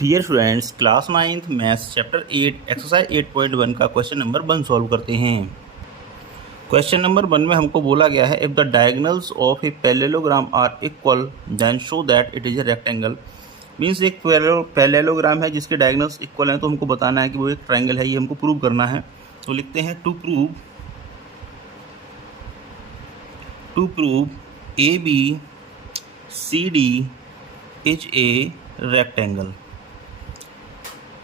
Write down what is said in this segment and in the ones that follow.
Dear students, class 9th maths chapter 8 exercise 8.1 का question number 1 solve करते हैं। Question number 1 में हमको बोला गया है if the diagonals of a parallelogram are equal then show that it is a rectangle. Means एक parallelogram है जिसके डायगोनल्स इक्वल हैं, तो हमको बताना है कि वो एक ट्राइंगल है, ये हमको प्रूव करना है। तो लिखते हैं to prove A B C D is a rectangle.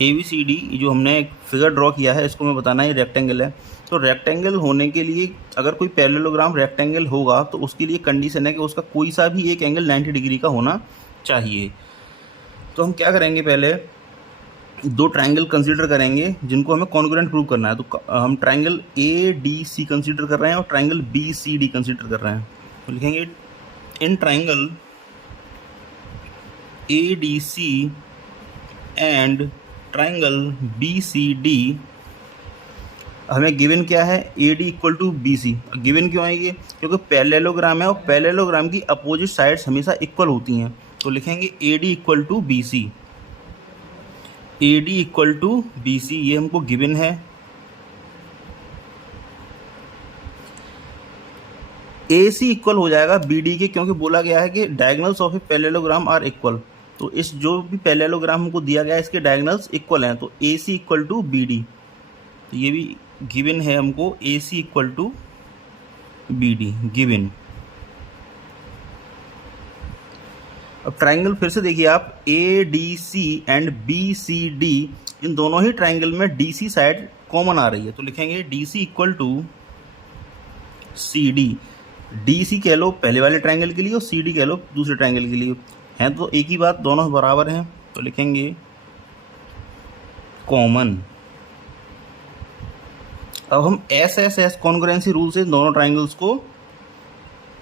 A B C D जो हमने एक फिगर ड्रॉ किया है, इसको मैं बताना है रेक्टेंगल है। तो रेक्टेंगल होने के लिए अगर कोई पैरेललोग्राम रेक्टेंगल होगा तो उसके लिए कंडीशन है कि उसका कोई सा भी एक एंगल 90 डिग्री का होना चाहिए। तो हम क्या करेंगे, पहले दो ट्राइंगल कंसीडर करेंगे जिनको हमें कॉन्ग्रुएंट प्रूव करना है। तो हम triangle A D C consider कर रहे हैं और triangle B C D consider कर रहे हैं। तो लिखेंगे in triangle A D C and triangle B C D हमें गिवन क्या है, A D equal to B C. Given क्यों है ये, क्योंकि पैरेललोग्राम है और पैरेललोग्राम की अपोजिट साइड्स हमेशा इक्वल होती हैं। तो लिखेंगे A D equal to B C, A D equal to B C, ये हमको गिवन है। ए सी इक्वल हो जाएगा बी डी के, क्योंकि बोला गया है कि diagonals of a parallelogram are equal. तो इस जो भी पैरेललोग्राम हमको दिया गया है इसके डायगोनल्स इक्वल हैं, तो A C equal to B D, तो ये भी गिवन है हमको, A C equal to B D given. अब ट्राइंगल फिर से देखिए आप, A D C and B C D, इन दोनों ही ट्राइंगल में डी सी साइड कॉमन आ रही है। तो लिखेंगे D C equal to C D. D C कह लो पहले वाले ट्राइंगल के लिए और सी डी कह लो दूसरे ट्राइंगल के लिए, हैं तो एक ही बात, दोनों बराबर हैं। तो लिखेंगे कॉमन। अब हम S S S congruency rule से दोनों ट्राइंगल्स को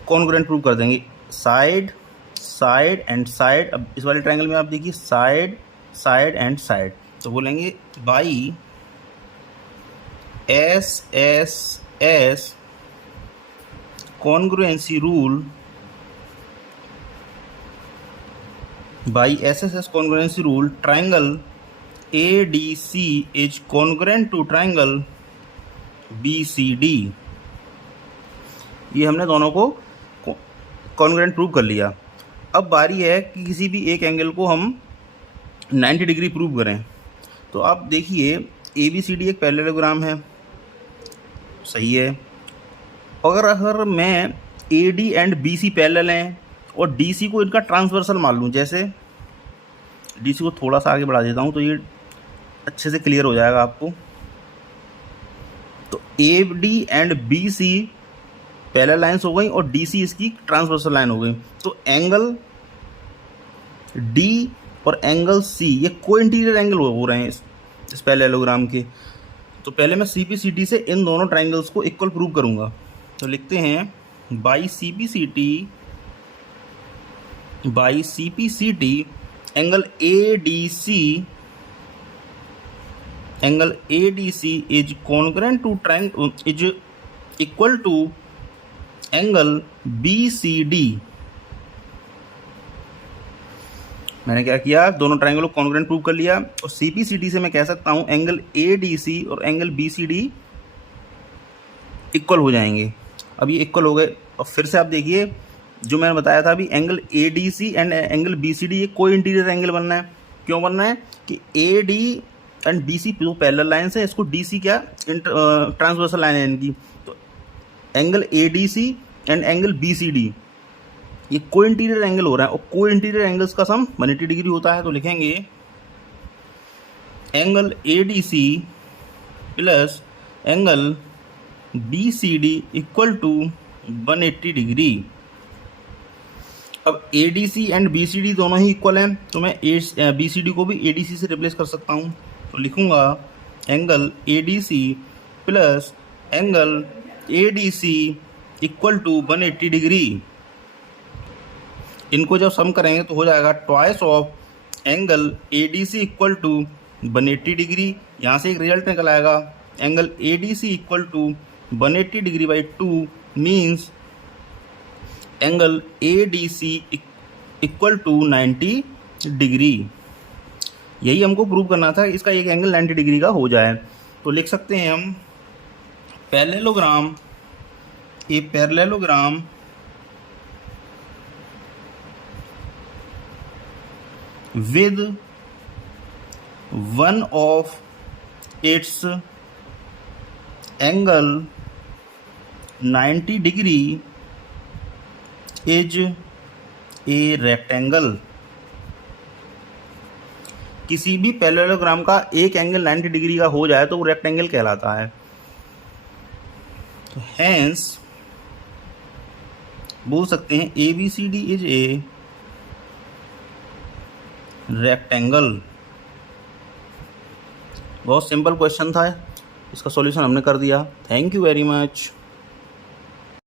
कॉन्ग्रुएंट प्रूव कर देंगे। Side side and side. अब इस वाले ट्राइंगल में आप देखिए साइड साइड एंड साइड, तो बोलेंगे by S S S congruency rule, by S S S congruency rule triangle A D C is congruent to triangle B C D. ये हमने दोनों को कॉन्ग्रुएंट प्रूव कर लिया। अब बारी है कि किसी भी एक एंगल को हम 90 डिग्री प्रूव करें। तो आप देखिए ए बी सी डी एक पैरेललोग्राम है, सही है। अगर मैं A D and B C parallel हैं और डी सी को इनका ट्रांसवर्सल मान लूँ, जैसे डी सी को थोड़ा सा आगे बढ़ा देता हूँ तो ये अच्छे से क्लियर हो जाएगा आपको। तो A D and B C parallel lines हो गई और डी सी इसकी ट्रांसवर्सल लाइन हो गई। तो एंगल डी और एंगल सी ये को इंटीरियर एंगल हो रहे हैं इस पैरेललोग्राम के। तो पहले मैं सी पी सी टी से इन दोनों ट्राइंगल्स को इक्वल प्रूव करूँगा। तो लिखते हैं by C P C T angle A D C is congruent to triangle is equal to angle B C D. मैंने क्या किया, दोनों ट्राइंगल को कॉन्ग्रुएंट प्रूव कर लिया और सी पी सी डी से मैं कह सकता हूँ एंगल ए डी सी और angle B C D equal हो जाएंगे। अब ये इक्वल हो गए। और फिर से आप देखिए जो मैंने बताया था अभी, angle A D C and angle B C D ये कोई इंटीरियर एंगल बनना है। क्यों बनना है कि A D and B C जो पैरेलल लाइन्स है, इसको डी सी क्या ट्रांसवर्सल लाइन है इनकी। तो angle A D C and angle B C D ये को इंटीरियर एंगल हो रहा है और को इंटीरियर एंगल्स का सम 180 डिग्री होता है। तो लिखेंगे angle A D C plus angle B C D equal to 180 degree. अब A D C and B C D दोनों ही इक्वल हैं, तो मैं बी सी डी को भी ए डी सी से रिप्लेस कर सकता हूँ। तो लिखूँगा angle A D C plus angle A D C equal to 180 degree. इनको जब सम करेंगे तो हो जाएगा twice of angle A D C equal to 180 degree. यहाँ से एक रिजल्ट निकल आएगा, angle A D C equal to 180 degree by 2 means angle A D C equal to 90 degree. यही हमको प्रूव करना था, इसका एक एंगल 90 डिग्री का हो जाए। तो लिख सकते हैं हम parallelogram, a parallelogram with one of its angle 90 degree is a rectangle। किसी भी पैरेललोग्राम का एक एंगल 90 डिग्री का हो जाए तो वो रेक्टेंगल कहलाता है। तो हैंस बोल सकते हैं ABCD इज ए रेक्टेंगल। बहुत सिंपल क्वेश्चन था, इसका सॉल्यूशन हमने कर दिया। Thank you very much.